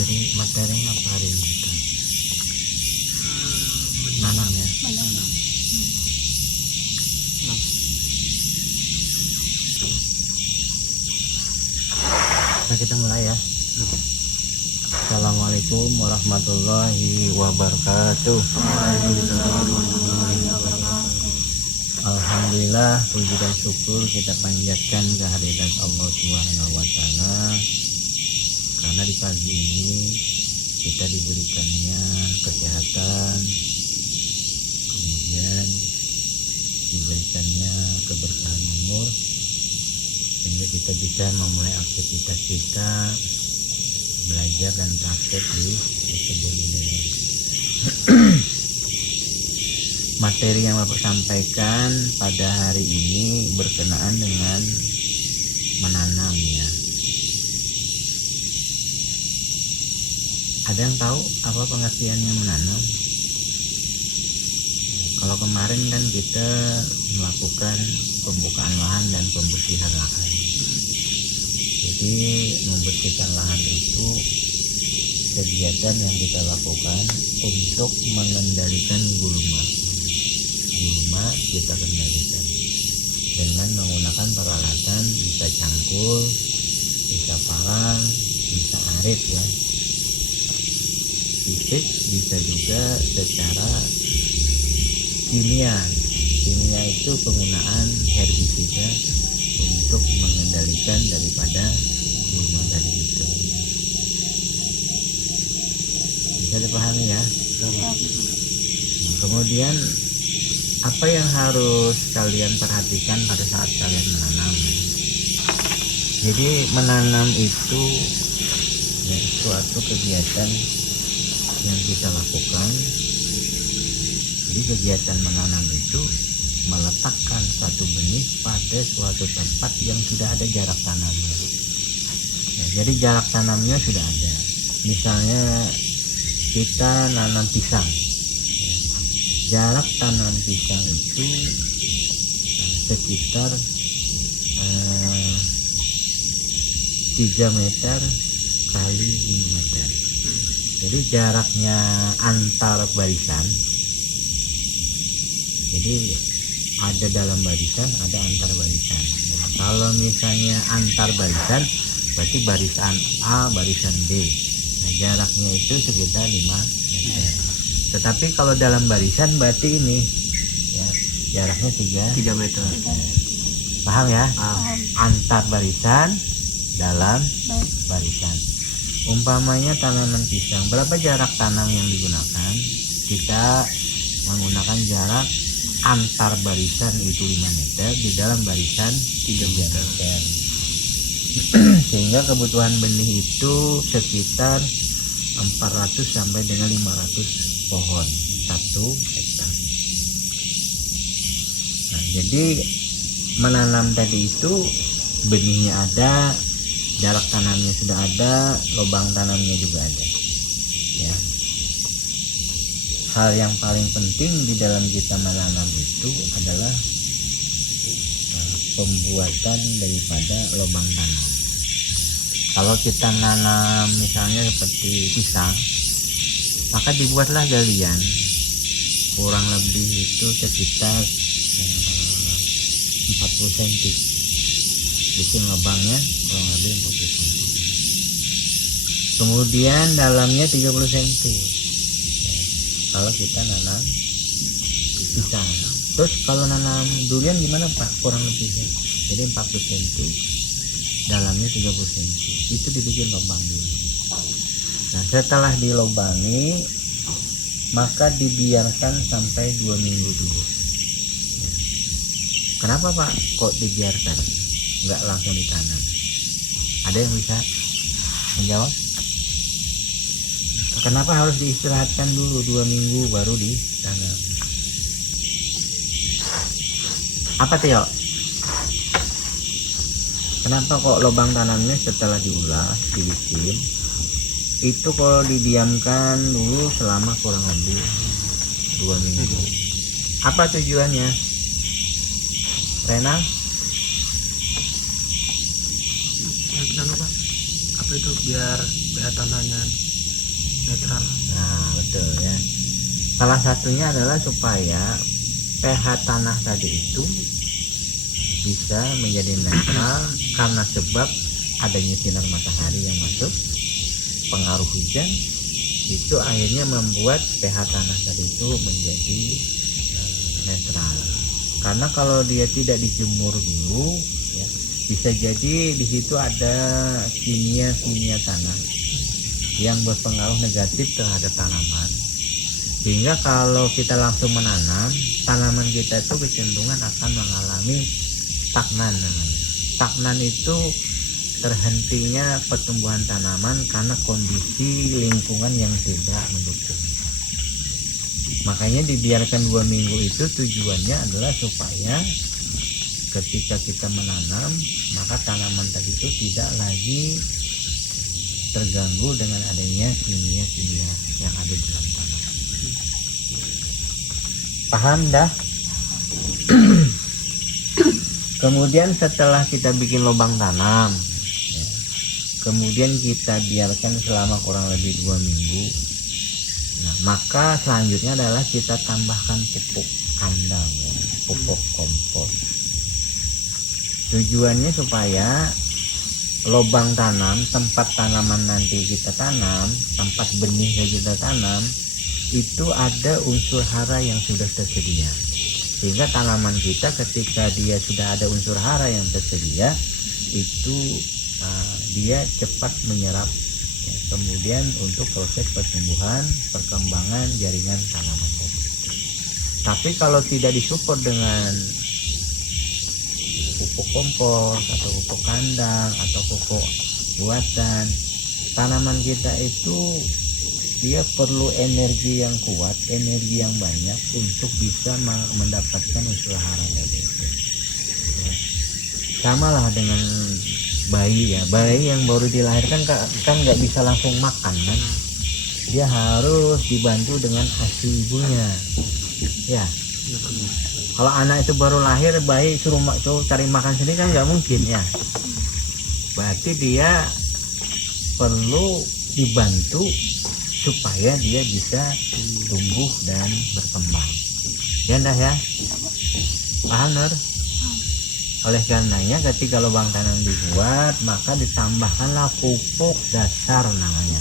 Jadi materinya apa hari ini kita? Nanam ya. Nah, kita mulai ya. Assalamualaikum warahmatullahi wabarakatuh. Alhamdulillah, puji dan syukur kita panjatkan kehadirat Allah Subhanahu wa Ta'ala, karena di pagi ini kita diberikannya kesehatan, kemudian diberikannya keberkahan umur, sehingga kita bisa memulai aktivitas kita belajar dan praktek di kebun ini. Materi yang Bapak sampaikan pada hari ini berkenaan dengan menanam ya. Ada yang tahu apa pengertiannya menanam? Kalau kemarin kan kita melakukan pembukaan lahan dan pembersihan lahan. Jadi membersihkan lahan itu kegiatan yang kita lakukan untuk mengendalikan gulma. Gulma kita kendalikan dengan menggunakan peralatan, bisa cangkul, bisa parang, bisa arit ya, fisik, bisa juga secara kimia. Kimia itu penggunaan herbisida untuk mengendalikan daripada gulma tadi itu. Bisa dipahami ya? Nah, kemudian apa yang harus kalian perhatikan pada saat kalian menanam? Jadi menanam itu ya, suatu kegiatan yang kita lakukan. Jadi kegiatan menanam itu meletakkan suatu benih pada suatu tempat yang sudah ada jarak tanamnya. Ya, jadi jarak tanamnya sudah ada. Misalnya kita nanam pisang. Jarak tanam pisang itu sekitar 3 meter kali 5 meter. Jadi jaraknya antar barisan. Jadi ada dalam barisan, ada antar barisan. Nah, kalau misalnya antar barisan, berarti barisan A, barisan B. Nah, jaraknya itu sekitar 5 meter. Tetapi kalau dalam barisan berarti ini ya, jaraknya 3 meter. Paham ya? Antar barisan, dalam barisan. Umpamanya tanaman pisang, berapa jarak tanam yang digunakan? Kita menggunakan jarak antar barisan itu 5 meter, di dalam barisan 3 meter. Sehingga kebutuhan benih itu sekitar 400 sampai dengan 500 pohon 1 hektar. Nah, jadi menanam tadi itu benihnya ada, jarak tanamnya sudah ada, lubang tanamnya juga ada. Ya. Hal yang paling penting di dalam kita menanam itu adalah pembuatan daripada lubang tanam. Kalau kita nanam misalnya seperti pisang, maka dibuatlah galian kurang lebih itu sekitar 40 cm, bikin lubangnya kurang lebih 40 cm, kemudian dalamnya 30 cm ya, kalau kita nanam pisang. Terus kalau nanam durian gimana Pak? Kurang lebihnya jadi 40 cm, dalamnya 30 cm, itu dibikin lubang dulu. Nah, setelah dilubangi maka dibiarkan sampai 2 minggu dulu. Ya. Kenapa Pak kok dibiarkan? Nggak langsung ditanam? Ada yang bisa menjawab? Kenapa harus diistirahatkan dulu 2 minggu baru ditanam? Apa Tio? Kenapa kok lubang tanamnya setelah diulas, dibikin, itu kalau didiamkan dulu selama kurang lebih 2 minggu? Apa tujuannya? Renal? Apa itu biar pH tanahnya netral. Nah betul ya. Salah satunya adalah supaya pH tanah tadi itu bisa menjadi netral karena sebab adanya sinar matahari yang masuk, pengaruh hujan itu akhirnya membuat pH tanah tadi itu menjadi netral. Karena kalau dia tidak dijemur dulu ya, bisa jadi di situ ada kimia tanah yang berpengaruh negatif terhadap tanaman, sehingga kalau kita langsung menanam, tanaman kita itu kecenderungan akan mengalami stagnan namanya. Stagnan itu terhentinya pertumbuhan tanaman karena kondisi lingkungan yang tidak mendukung. Makanya dibiarkan 2 minggu itu tujuannya adalah supaya ketika kita menanam, maka tanaman tadi itu tidak lagi terganggu dengan adanya kimia-kimia yang ada di dalam tanah. Paham dah? Kemudian setelah kita bikin lubang tanam ya, kemudian kita biarkan selama kurang lebih 2 minggu. Nah, maka selanjutnya adalah kita tambahkan pupuk kandang ya, pupuk kompos. Tujuannya supaya lubang tanam, tempat tanaman nanti kita tanam, tempat benih yang kita tanam itu ada unsur hara yang sudah tersedia, sehingga tanaman kita ketika dia sudah ada unsur hara yang tersedia itu dia cepat menyerap ya, kemudian untuk proses pertumbuhan, perkembangan jaringan tanaman tadi. Tapi kalau tidak disupport dengan pupuk kompos atau pupuk kandang atau pupuk buatan, tanaman kita itu dia perlu energi yang kuat, energi yang banyak untuk bisa mendapatkan unsur hara tadi itu. Ya. Sama lah dengan bayi ya, bayi yang baru dilahirkan kan nggak bisa langsung makan kan, dia harus dibantu dengan ASI ibunya ya. Kalau anak itu baru lahir, bayi suruh cari makan sendiri kan nggak mungkin ya. Berarti dia perlu dibantu supaya dia bisa tumbuh dan berkembang. Ya dah ya. Paham Nur? Oleh karenanya ketika lubang tanam dibuat, maka ditambahkanlah pupuk dasar namanya.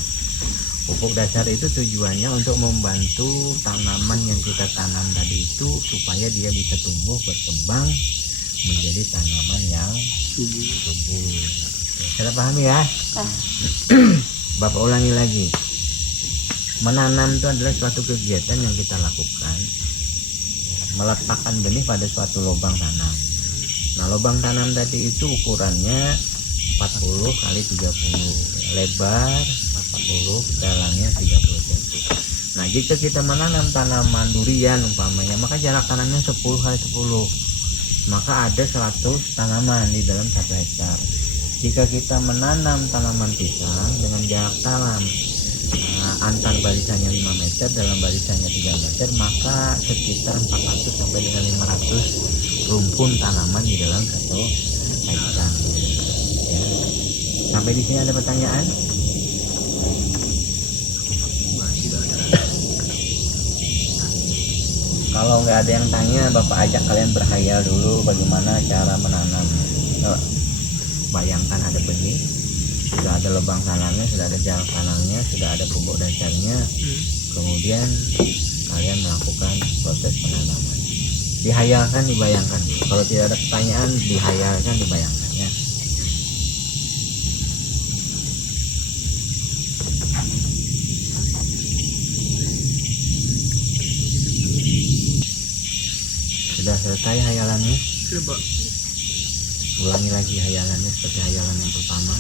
Pupuk dasar itu tujuannya untuk membantu tanaman yang kita tanam tadi itu supaya dia bisa tumbuh berkembang menjadi tanaman yang subur. Sudah paham ya? Bapak ulangi lagi. Menanam itu adalah suatu kegiatan yang kita lakukan, meletakkan benih pada suatu lubang tanam. Nah, lubang tanam tadi itu ukurannya 40 kali 30, lebar 40, dalamnya 30 cm. Nah, jika kita menanam tanaman durian umpamanya, maka jarak tanamnya 10 kali 10. Maka ada 100 tanaman di dalam 1 hektar. Jika kita menanam tanaman pisang dengan jarak tanam antar barisannya 5 meter, dalam barisannya 3 meter, maka sekitar 400 sampai dengan 500 rumpun tanaman di dalam 1 hektar. Ya. Sampai di sini ada pertanyaan? Kalau nggak ada yang tanya, Bapak ajak kalian berhayal dulu bagaimana cara menanam. Bayangkan ada benih, sudah ada lubang tanamnya, sudah ada jarak tanamnya, sudah ada pupuk dasarnya, kemudian kalian melakukan proses penanaman. Dihayalkan, dibayangkan. Kalau tidak ada pertanyaan, dihayalkan, dibayangkan ya. Sudah selesai hayalannya? Sudah, Pak. Ulangi lagi hayalannya seperti hayalan yang pertama.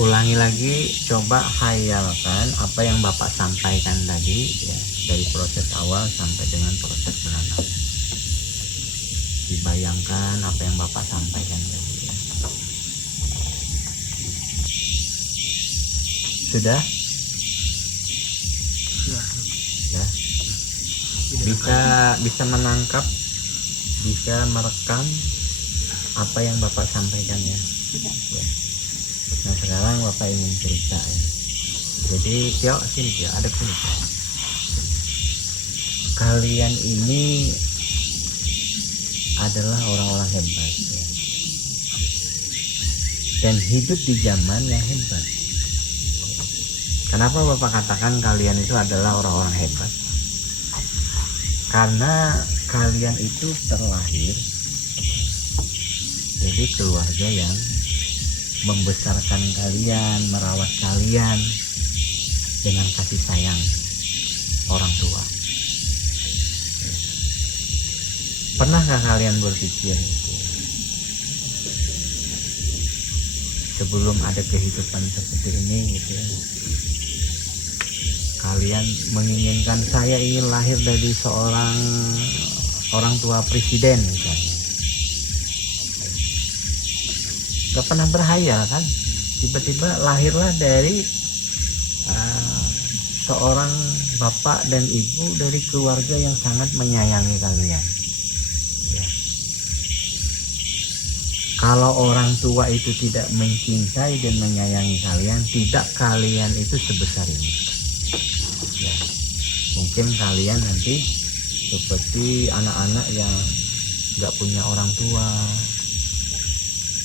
Ulangi lagi, coba hayalkan apa yang Bapak sampaikan tadi ya, dari proses awal sampai dengan proses penanaman. Dibayangkan apa yang Bapak sampaikan tadi ya. Sudah? Ya. Bisa menangkap, bisa merekam apa yang Bapak sampaikan ya. Ya. Nah sekarang bapak ingin cerita ya. Jadi Tio, sini Tio, ada sini Tio. Kalian ini adalah orang-orang hebat ya. Dan hidup di zaman yang hebat. Kenapa bapak katakan kalian itu adalah orang-orang hebat? Karena kalian itu terlahir dari keluarga yang membesarkan kalian, merawat kalian dengan kasih sayang orang tua. Pernahkah kalian berpikir itu, sebelum ada kehidupan seperti ini gitu ya, kalian menginginkan saya ingin lahir dari seorang orang tua presiden misalnya, gak pernah berhayal kan, tiba-tiba lahirlah dari seorang bapak dan ibu dari keluarga yang sangat menyayangi kalian ya. Kalau orang tua itu tidak mencintai dan menyayangi kalian, tidak kalian itu sebesar ini ya. Mungkin kalian nanti seperti anak-anak yang gak punya orang tua,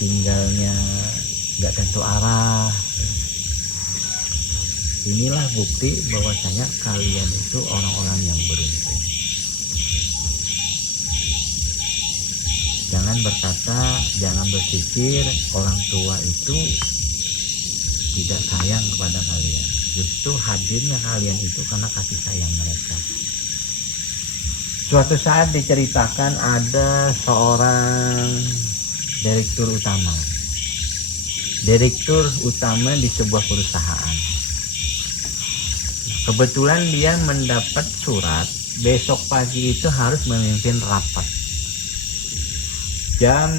tinggalnya gak tentu arah. Inilah bukti bahwasanya kalian itu orang-orang yang beruntung. Jangan berkata, jangan berpikir orang tua itu tidak sayang kepada kalian. Justru hadirnya kalian itu karena kasih sayang mereka. Suatu saat diceritakan ada seorang direktur utama di sebuah perusahaan. Kebetulan dia mendapat surat besok pagi itu harus memimpin rapat jam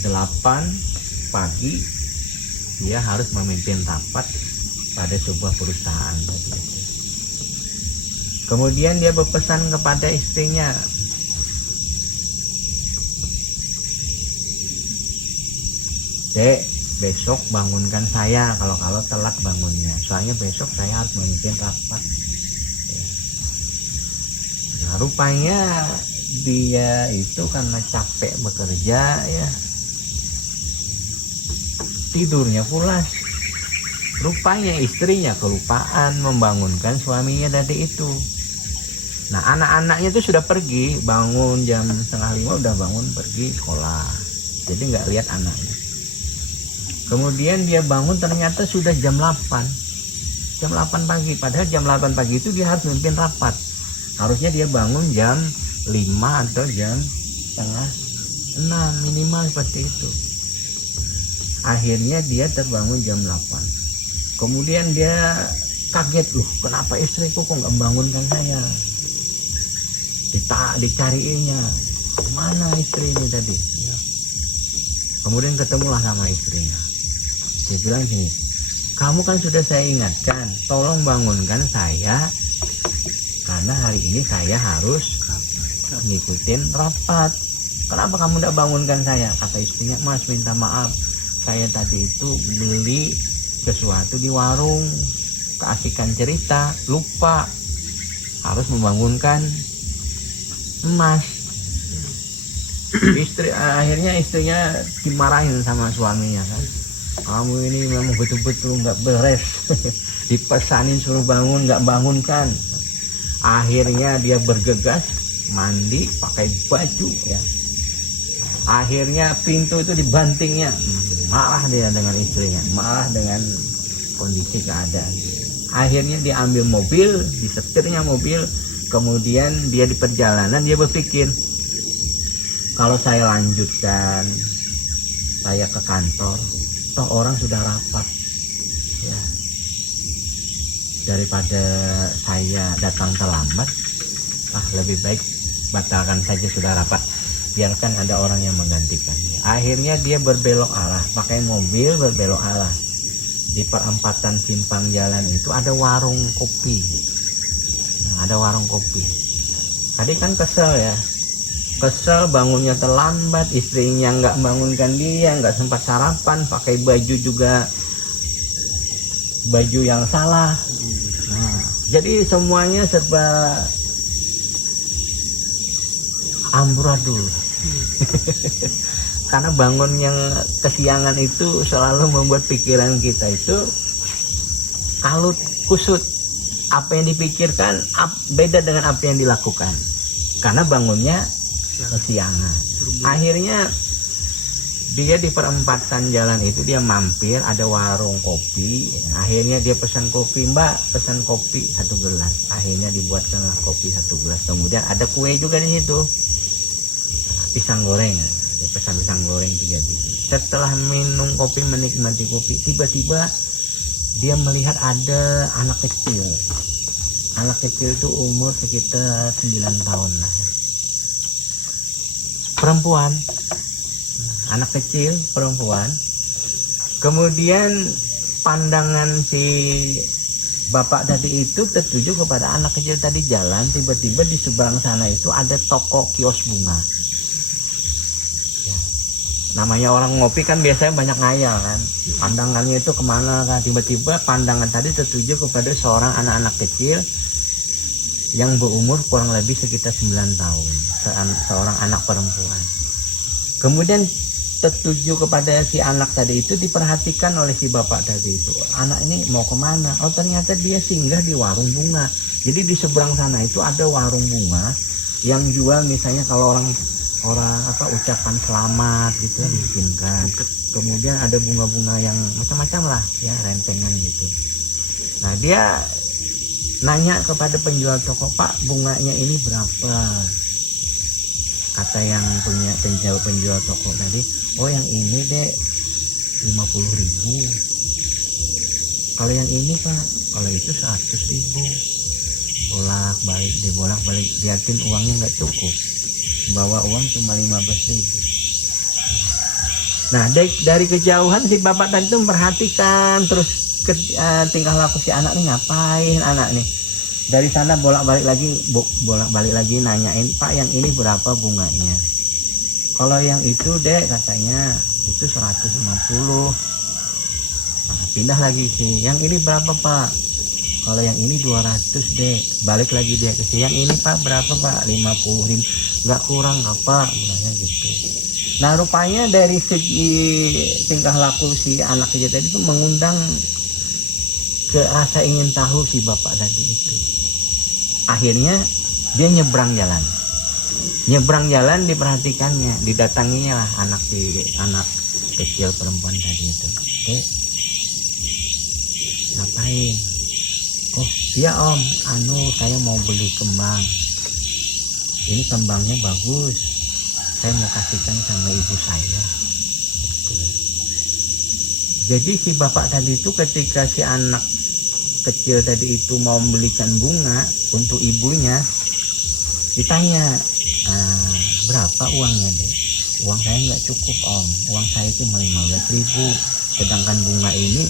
8 pagi. Dia harus memimpin rapat pada sebuah perusahaan. Kemudian dia berpesan kepada istrinya, Dek, besok bangunkan saya kalau telat bangunnya, soalnya besok saya harus memimpin rapat. Nah, rupanya dia itu karena capek bekerja ya, tidurnya pulas. Rupanya istrinya kelupaan membangunkan suaminya tadi itu. Nah anak-anaknya itu sudah pergi, bangun jam 4:30 udah bangun pergi sekolah, jadi nggak lihat anaknya. Kemudian dia bangun ternyata sudah jam 8 pagi. Padahal jam 8 pagi itu dia harus memimpin rapat. Harusnya dia bangun jam 5 atau jam setengah 6 minimal seperti itu. Akhirnya dia terbangun jam 8. Kemudian dia kaget, loh kenapa istriku kok nggak membangunkan saya. Dicariinnya, mana istri ini tadi ya. Kemudian ketemulah sama istrinya. Dia bilang gini, kamu kan sudah saya ingatkan, tolong bangunkan saya karena hari ini saya harus ngikutin rapat. Kenapa kamu tidak bangunkan saya? Kata istrinya, Mas minta maaf, saya tadi itu beli sesuatu di warung, keasikan cerita, lupa harus membangunkan Mas. Akhirnya istrinya dimarahin sama suaminya kan, kamu ini memang betul-betul nggak beres. Dipesanin suruh bangun nggak bangunkan. Akhirnya dia bergegas mandi pakai baju ya. Akhirnya pintu itu dibantingnya. Marah dia dengan istrinya, marah dengan kondisi keadaan. Akhirnya dia ambil mobil, disetirnya mobil. Kemudian dia di perjalanan dia berpikir, kalau saya lanjutkan, saya ke kantor, toh orang sudah rapat ya, daripada saya datang terlambat, lebih baik batalkan saja sudah rapat, biarkan ada orang yang menggantikannya. Akhirnya dia berbelok arah, pakai mobil berbelok arah. Di perempatan simpang jalan itu ada warung kopi. Nah, ada warung kopi. Tadi kan kesel ya, kesel bangunnya terlambat, istrinya nggak bangunkan dia, nggak sempat sarapan, pakai baju juga baju yang salah. Nah, jadi semuanya serba amburadul. Karena bangun yang kesiangan itu selalu membuat pikiran kita itu kalut kusut. Apa yang dipikirkan beda dengan apa yang dilakukan. Karena bangunnya kesiangan. Akhirnya dia di perempatan jalan itu dia mampir, ada warung kopi. Akhirnya dia pesan kopi, Mbak, pesan kopi 1 gelas. Akhirnya dibuatkanlah kopi 1 gelas. Kemudian ada kue juga di situ, pisang goreng. Dia pesan pisang goreng 3 biji. Setelah minum kopi, menikmati kopi, tiba-tiba dia melihat ada anak kecil. Anak kecil itu umur sekitar 9 tahun lah. Perempuan. Anak kecil perempuan. Kemudian pandangan si bapak tadi itu tertuju kepada anak kecil tadi jalan. Tiba-tiba di seberang sana itu ada toko kios bunga ya. Namanya orang ngopi kan biasanya banyak ngayal kan, pandangannya itu kemana kan. Tiba-tiba pandangan tadi tertuju kepada seorang anak-anak kecil yang berumur kurang lebih sekitar 9 tahun, seorang anak perempuan. Kemudian tertuju kepada si anak tadi itu, diperhatikan oleh si bapak tadi itu. Anak ini mau kemana? Oh, ternyata dia singgah di warung bunga. Jadi di seberang sana itu ada warung bunga yang jual misalnya kalau orang ucapan selamat gitu dibikinkan. Kemudian ada bunga-bunga yang macam-macam lah ya, rentengan gitu. Nah, dia nanya kepada penjual toko, Pak, bunganya ini berapa? Kata yang punya penjual toko tadi, oh yang ini dek 50.000. Kalau yang ini Pak, kalau itu 100.000. Bolak-balik, liatin uangnya nggak cukup, bawa uang cuma 15.000. Nah, dari kejauhan si bapak tadi itu memperhatikan terus tingkah laku si anak nih, ngapain anak nih. Dari sana bolak-balik lagi nanyain, Pak yang ini berapa bunganya? Kalau yang itu dek katanya itu 150. Nah, pindah lagi sih, yang ini berapa Pak? Kalau yang ini 200 dek. Balik lagi dia ke si, yang ini Pak berapa Pak? 50.000. Nggak kurang apa? Bilangnya gitu. Nah, rupanya dari segi tingkah laku si anak kecil tadi itu mengundang ke rasa ingin tahu si bapak tadi itu. Akhirnya dia nyebrang jalan, diperhatikannya, didatanginya lah anak kecil perempuan tadi itu. Dek, ngapain? Oh iya om, saya mau beli kembang. Ini kembangnya bagus, saya mau kasihkan sama ibu saya. Jadi si bapak tadi itu ketika si anak kecil tadi itu mau membelikan bunga untuk ibunya, ditanya, berapa uangnya deh? Uang saya nggak cukup om, uang saya cuma 15.000, sedangkan bunga ini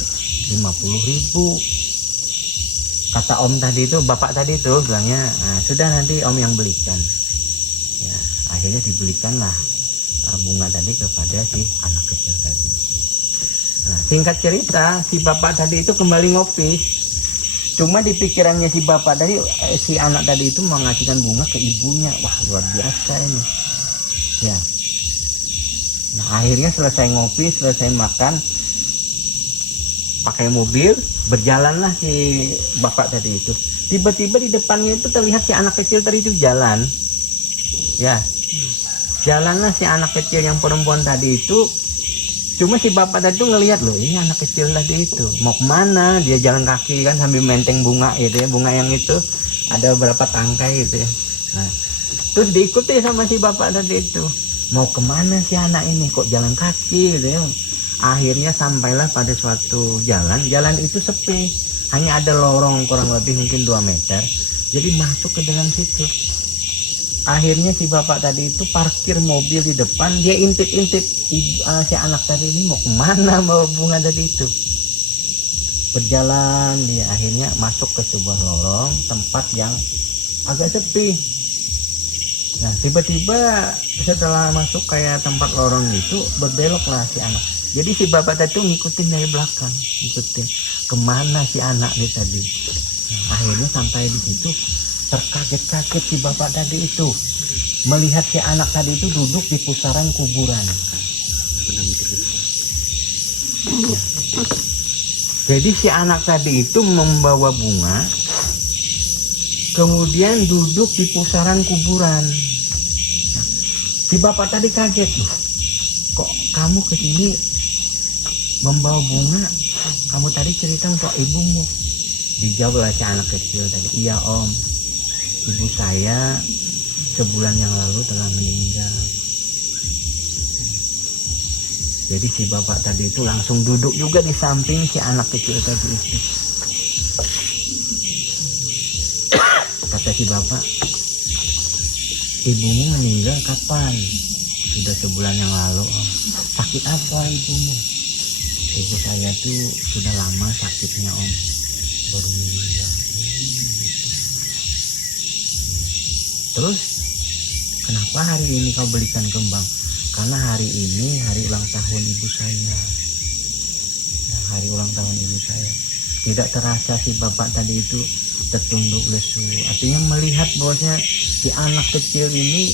50.000. Kata om tadi itu, bapak tadi itu bilangnya, sudah nanti om yang belikan. Ya, akhirnya dibelikanlah bunga tadi kepada si anak kecil tadi. Nah, singkat cerita, si bapak tadi itu kembali ngopi. Cuma di pikirannya si bapak tadi, si anak tadi itu mengasihkan bunga ke ibunya. Wah, luar biasa ini. Ya. Nah, akhirnya selesai ngopi, selesai makan, pakai mobil, berjalanlah si bapak tadi itu. Tiba-tiba di depannya itu terlihat si anak kecil tadi itu jalan. Ya. Jalanlah si anak kecil yang perempuan tadi itu. Cuma si bapak tadi tuh ngelihat, loh ini anak kecil tadi itu mau kemana, dia jalan kaki kan sambil menteng bunga gitu ya, bunga yang itu ada beberapa tangkai gitu ya. Nah, terus diikuti sama si bapak tadi itu, mau kemana si anak ini kok jalan kaki gitu ya. Akhirnya sampailah pada suatu jalan itu sepi, hanya ada lorong kurang lebih mungkin 2 meter, jadi masuk ke dalam situ. Akhirnya si bapak tadi itu parkir mobil di depan, dia intip-intip si anak tadi ini mau kemana bawa bunga tadi itu. Berjalan dia akhirnya masuk ke sebuah lorong tempat yang agak sepi. Nah, tiba-tiba setelah masuk kayak tempat lorong itu, berbeloklah si anak. Jadi si bapak tadi itu ngikutin dari belakang, ngikutin. kemana si anak nih tadi. Akhirnya sampai di situ terkaget-kaget si bapak tadi itu melihat si anak tadi itu duduk di pusaran kuburan. Ya. Jadi si anak tadi itu membawa bunga, kemudian duduk di pusaran kuburan. Si bapak tadi kaget, loh, kok kamu kesini membawa bunga? Kamu tadi cerita untuk ibumu. Dijawablah si anak kecil tadi, iya om, ibu saya sebulan yang lalu telah meninggal. Jadi si bapak tadi itu langsung duduk juga di samping si anak kecil tadi itu. Kata si bapak, ibumu meninggal kapan? Sudah sebulan yang lalu om. Sakit apa ibumu? Ibu saya tuh sudah lama sakitnya om, baru meninggal. Terus kenapa hari ini kau belikan kembang? Karena hari ini hari ulang tahun ibu saya. Hari ulang tahun ibu saya. Tidak terasa si bapak tadi itu tertunduk lesu. Artinya melihat bahwasanya si anak kecil ini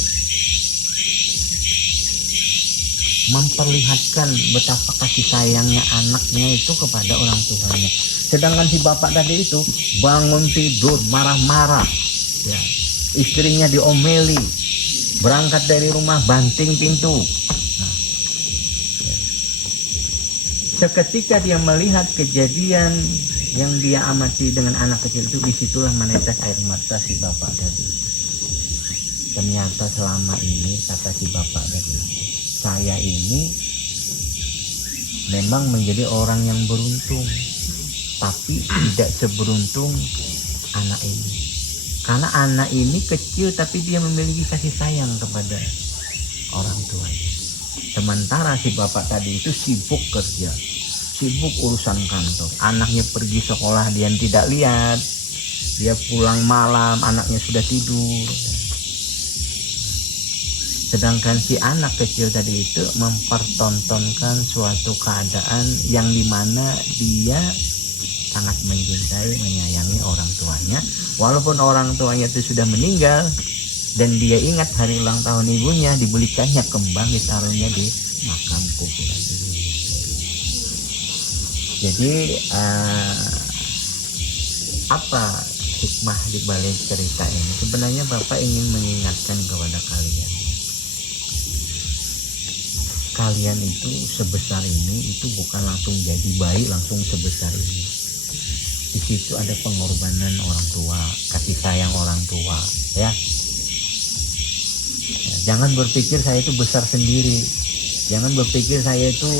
memperlihatkan betapa kasih sayangnya anaknya itu kepada orang tuanya. Sedangkan si bapak tadi itu bangun tidur marah-marah, ya, istrinya diomeli, berangkat dari rumah banting pintu. Nah, ya. Seketika dia melihat kejadian yang dia amati dengan anak kecil itu, disitulah menetes air mata si bapak tadi. Ternyata selama ini, kata si bapak tadi, saya ini memang menjadi orang yang beruntung, tapi tidak seberuntung anak ini. Karena anak ini kecil tapi dia memiliki kasih sayang kepada orang tuanya. Sementara si bapak tadi itu sibuk kerja, sibuk urusan kantor. Anaknya pergi sekolah dia tidak lihat, dia pulang malam anaknya sudah tidur. Sedangkan si anak kecil tadi itu mempertontonkan suatu keadaan yang dimana dia sangat mencintai, menyayangi orang tuanya. Walaupun orang tuanya itu sudah meninggal, dan dia ingat hari ulang tahun ibunya, dibelikannya kembang, ditaruhnya di makam kuburan ibu. Jadi apa hikmah di balik cerita ini? Sebenarnya Bapak ingin mengingatkan kepada kalian. Kalian itu sebesar ini itu bukan langsung jadi baik langsung sebesar ini. Di situ ada pengorbanan orang tua, kasih sayang orang tua, ya. Jangan berpikir saya itu besar sendiri. Jangan berpikir saya itu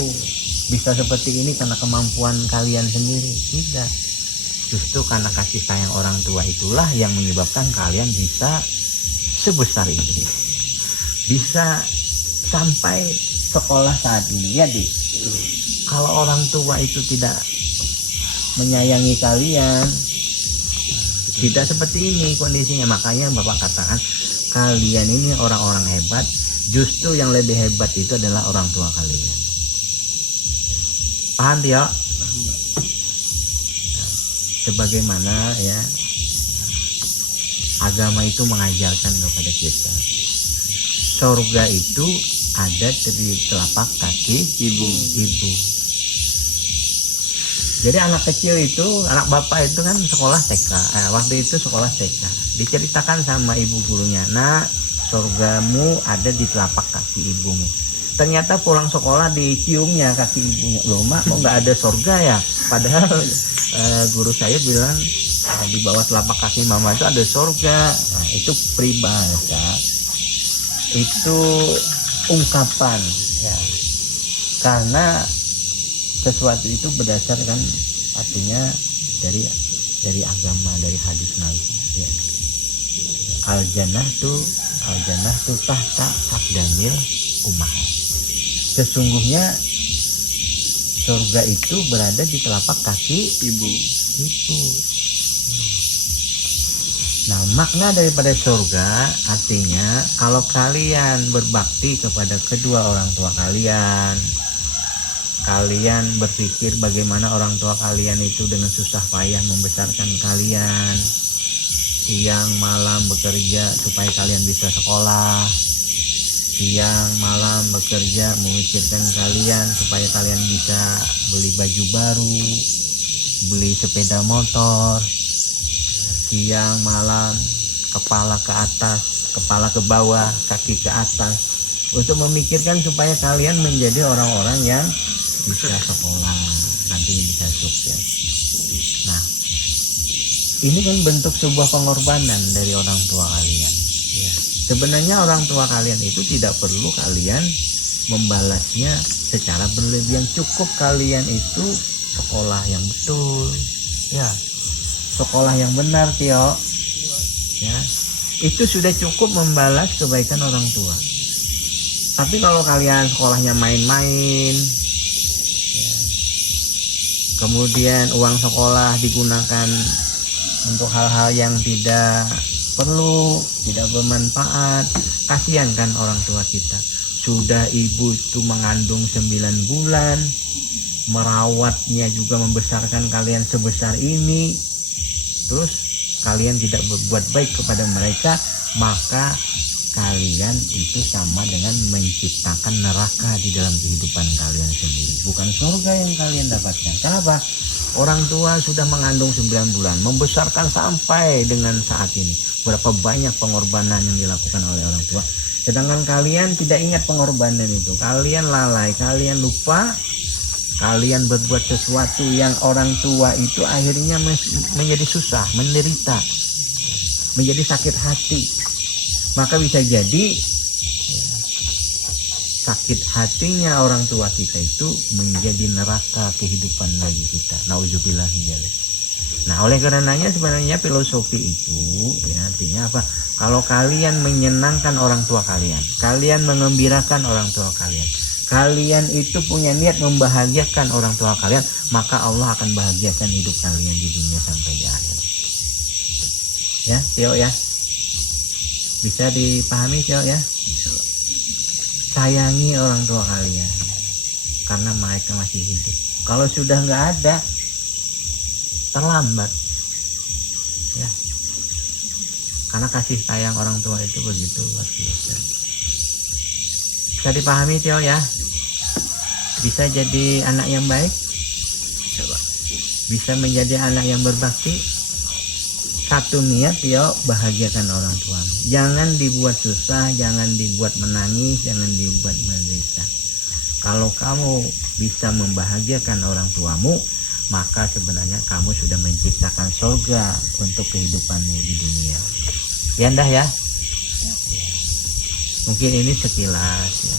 bisa seperti ini karena kemampuan kalian sendiri. Tidak. Justru karena kasih sayang orang tua itulah yang menyebabkan kalian bisa sebesar ini. Bisa sampai sekolah saat ini, ya Dik. Kalau orang tua itu tidak menyayangi kalian, tidak seperti ini kondisinya. Makanya Bapak katakan kalian ini orang-orang hebat. Justru yang lebih hebat itu adalah orang tua kalian. Paham Tio? Sebagaimana ya agama itu mengajarkan kepada kita, surga itu ada di telapak kaki ibu. Jadi anak kecil itu, anak bapak itu kan sekolah TK, waktu itu sekolah TK, diceritakan sama ibu gurunya, nak, surgamu ada di telapak kaki ibumu. Ternyata pulang sekolah diciumnya kaki ibunya, loh mak, kok nggak ada surga ya? Padahal guru saya bilang di bawah telapak kaki mama itu ada surga. Nah, itu peribahasa, itu ungkapan, ya. Karena sesuatu itu berdasarkan artinya dari agama, dari hadis Nabi, ya. Al jannah tu tahta aqdamil ummahat. Sesungguhnya surga itu berada di telapak kaki ibu. Nah, makna daripada surga artinya kalau kalian berbakti kepada kedua orang tua kalian kalian berpikir bagaimana orang tua kalian itu dengan susah payah membesarkan kalian, siang malam bekerja supaya kalian bisa sekolah, siang malam bekerja memikirkan kalian supaya kalian bisa beli baju baru, beli sepeda motor, siang malam kepala ke atas, kepala ke bawah, kaki ke atas, untuk memikirkan supaya kalian menjadi orang-orang yang bisa sekolah, nanti bisa sukses. Nah, ini kan bentuk sebuah pengorbanan dari orang tua kalian. Ya. Sebenarnya orang tua kalian itu tidak perlu kalian membalasnya secara berlebihan. Cukup kalian itu sekolah yang betul, ya, sekolah yang benar, Tio. Ya, itu sudah cukup membalas kebaikan orang tua. Tapi kalau kalian sekolahnya main-main, ya, kemudian uang sekolah digunakan untuk hal-hal yang tidak perlu, tidak bermanfaat, kasihan kan orang tua kita. Sudah ibu itu mengandung 9 bulan, merawatnya juga membesarkan kalian sebesar ini, terus kalian tidak berbuat baik kepada mereka, maka kalian itu sama dengan menciptakan neraka di dalam kehidupan kalian sendiri, bukan surga yang kalian dapatkan. Kenapa? Orang tua sudah mengandung 9 bulan, membesarkan sampai dengan saat ini. Berapa banyak pengorbanan yang dilakukan oleh orang tua. Sedangkan kalian tidak ingat pengorbanan itu. Kalian lalai, kalian lupa, kalian berbuat sesuatu yang orang tua itu akhirnya menjadi susah, menderita, menjadi sakit hati. Maka bisa jadi sakit hatinya orang tua kita itu menjadi neraka kehidupan bagi kita. Nauzubillah min dzalik. Nah, oleh karenanya sebenarnya filosofi itu ya artinya apa? Kalau kalian menyenangkan orang tua kalian, kalian mengembirakan orang tua kalian, kalian itu punya niat membahagiakan orang tua kalian, maka Allah akan bahagiakan hidup kalian di dunia sampai di akhirat. Ya, Tio ya. Bisa dipahami, Tio ya? Sayangi orang tua kalian karena mereka masih hidup. Kalau sudah nggak ada, terlambat ya, karena kasih sayang orang tua itu begitu luar biasa. Bisa dipahami, Tio ya? Bisa jadi anak yang baik, bisa menjadi anak yang berbakti. Satu niat, Tio, bahagiakan orang tuamu. Jangan dibuat susah, jangan dibuat menangis, jangan dibuat menderita. Kalau kamu bisa membahagiakan orang tuamu, maka sebenarnya kamu sudah menciptakan surga untuk kehidupanmu di dunia. Ya, dah ya. Mungkin ini sekilas ya,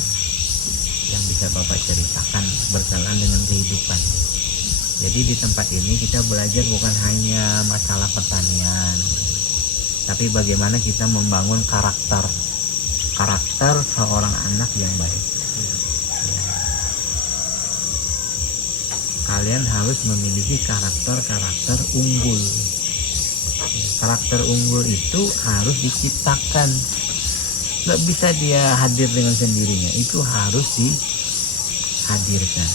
yang bisa Bapak ceritakan berkenaan dengan kehidupan. Jadi di tempat ini kita belajar bukan hanya masalah pertanian, tapi bagaimana kita membangun karakter seorang anak yang baik. Ya. Kalian harus memiliki karakter unggul. Karakter unggul itu harus diciptakan. Nggak bisa dia hadir dengan sendirinya, itu harus dihadirkan.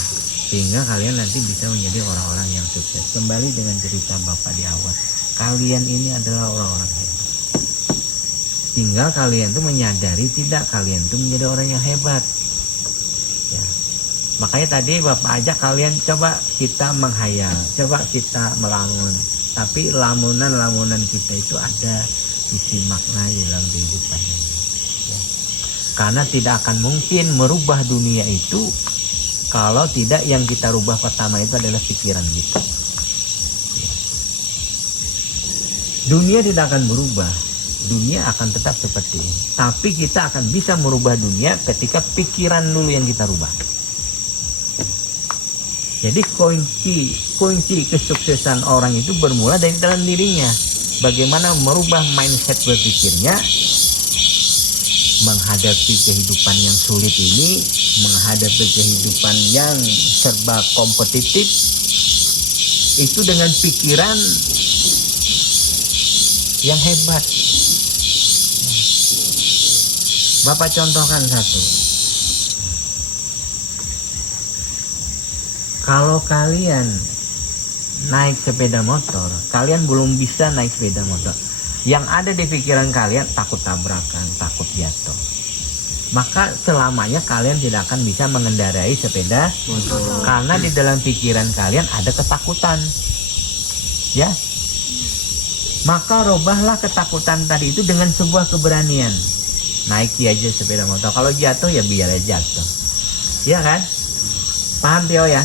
Sehingga kalian nanti bisa menjadi orang-orang yang sukses. Kembali dengan cerita Bapak di awal, kalian ini adalah orang-orang hebat. Tinggal kalian tuh menyadari tidak kalian tuh menjadi orang yang hebat. Ya. Makanya tadi Bapak ajak kalian coba kita menghayal, coba kita melamun. Tapi lamunan kita itu ada sisi makna dalam kehidupan ini. Ya. Karena tidak akan mungkin merubah dunia itu kalau tidak yang kita rubah pertama itu adalah pikiran kita. Dunia tidak akan berubah. Dunia akan tetap seperti ini. Tapi kita akan bisa merubah dunia ketika pikiran dulu yang kita rubah. Jadi kunci kesuksesan orang itu bermula dari dalam dirinya. Bagaimana merubah mindset berpikirnya, menghadapi kehidupan yang sulit ini, menghadapi kehidupan yang serba kompetitif, itu dengan pikiran yang hebat. Bapak contohkan satu. Kalau kalian naik sepeda motor, kalian belum bisa naik sepeda motor. Yang ada di pikiran kalian takut tabrakan, takut jatuh. Maka selamanya kalian tidak akan bisa mengendarai sepeda motor. Karena di dalam pikiran kalian ada ketakutan. Ya. Maka robahlah ketakutan tadi itu dengan sebuah keberanian. Naiki aja sepeda motor. Kalau jatuh ya biar aja jatuh. Iya kan? Paham Tio ya?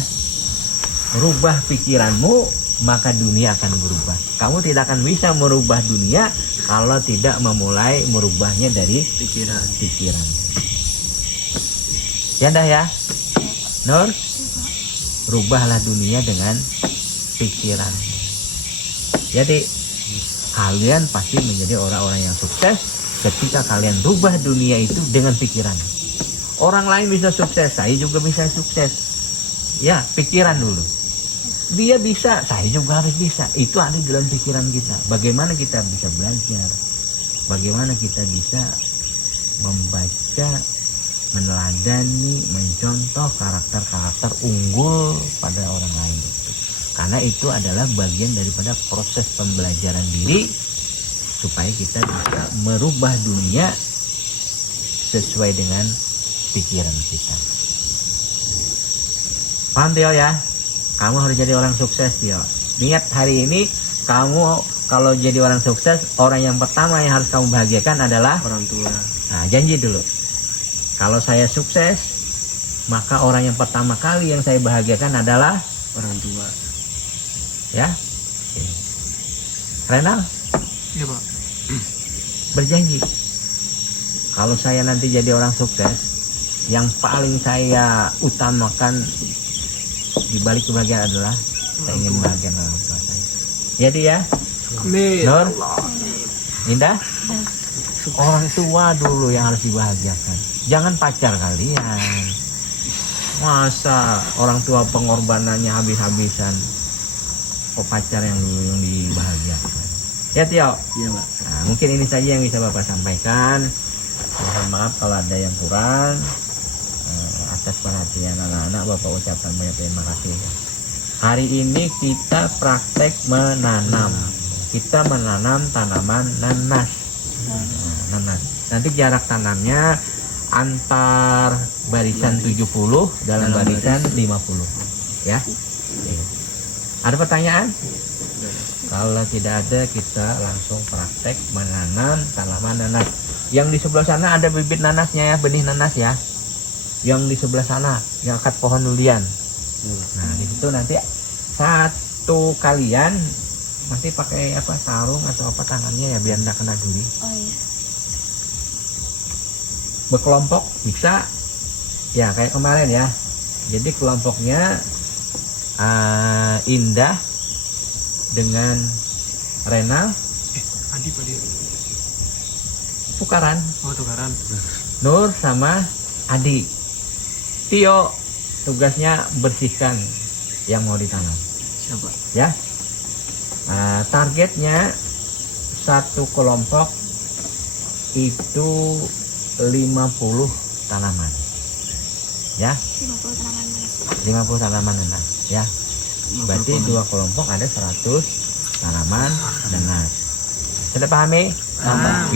Rubah pikiranmu, maka dunia akan berubah. Kamu tidak akan bisa merubah dunia kalau tidak memulai merubahnya dari pikiran. Ya dah ya, Nur, rubahlah dunia dengan pikiran. Jadi kalian pasti menjadi orang-orang yang sukses ketika kalian rubah dunia itu dengan pikiran. Orang lain bisa sukses, saya juga bisa sukses. Ya, pikiran dulu. Dia bisa, saya juga harus bisa. Itu ada di dalam pikiran kita. Bagaimana kita bisa belajar, bagaimana kita bisa membaca, meneladani, mencontoh karakter-karakter unggul pada orang lain. Karena itu adalah bagian daripada proses pembelajaran diri supaya kita bisa merubah dunia sesuai dengan pikiran kita. Paham Tio ya? Kamu harus jadi orang sukses Tio. Niat hari ini kamu kalau jadi orang sukses, orang yang pertama yang harus kamu bahagiakan adalah orang tua. Nah, janji dulu. Kalau saya sukses, maka orang yang pertama kali yang saya bahagiakan adalah Orang tua. ya. Renal Iya Pak. berjanji. Kalau saya nanti jadi orang sukses, yang paling saya utamakan di balik kebahagiaan adalah saya ingin bahagia orang tua saya. Jadi ya, Amin. Nur, Indah, orang tua dulu yang harus dibahagiakan. Jangan pacar kalian. Masa orang tua pengorbanannya habis-habisan, kok pacar yang dulu yang dibahagiakan. Ya Tio. Iya Pak. Nah, mungkin ini saja yang bisa Bapak sampaikan. Mohon maaf kalau ada yang kurang. Atas perhatian anak-anak Bapak ucapkan banyak terima kasih. Hari ini kita praktek menanam. Kita menanam tanaman nanas. Nah, nanas. Nanti jarak tanamnya antar barisan 70 dalam barisan 50. Ya. Ada pertanyaan? Kalau tidak ada, kita langsung praktek menanam tanaman nanas. Yang di sebelah sana ada bibit nanasnya ya, benih nanas ya. Yang di sebelah sana, yang akar pohon durian. Nah, di situ nanti satu kalian nanti pakai apa, sarung atau apa tangannya ya biar tidak kena duri. Oh iya. Berkelompok bisa ya kayak kemarin ya. Jadi kelompoknya Indah dengan Renal Adi Pak dia. tukaran, Oh tukaran. Nur sama Adi. Tio tugasnya bersihkan yang mau ditanam Siapa? ya. Targetnya satu kelompok itu 50 tanaman ya, 50 tanaman nanas. 50 tanaman nanas ya. Berarti dua kelompok ada 100 tanaman nanas. Sudah pahami?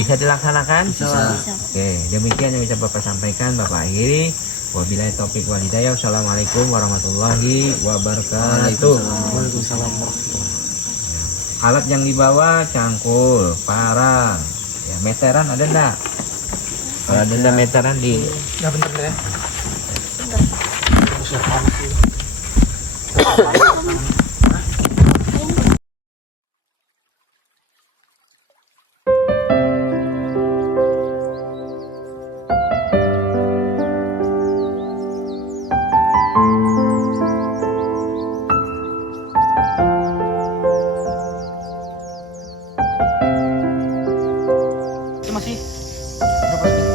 Bisa dilaksanakan? Bisa. Oke, demikian yang bisa Bapak sampaikan. Bapak akhiri. Wabillahi taufiq wal hidayah. Wassalamualaikum warahmatullahi wabarakatuh. Waalaikumsalam. Alat yang dibawa cangkul, parang, ya meteran ada enggak? Kalau ada enggak meteran di Ya bentar ya. Itu masih berapa sih?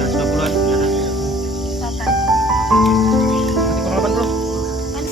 120-an ya. Kapan? Nanti kurang 80. Kan?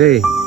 Cuy.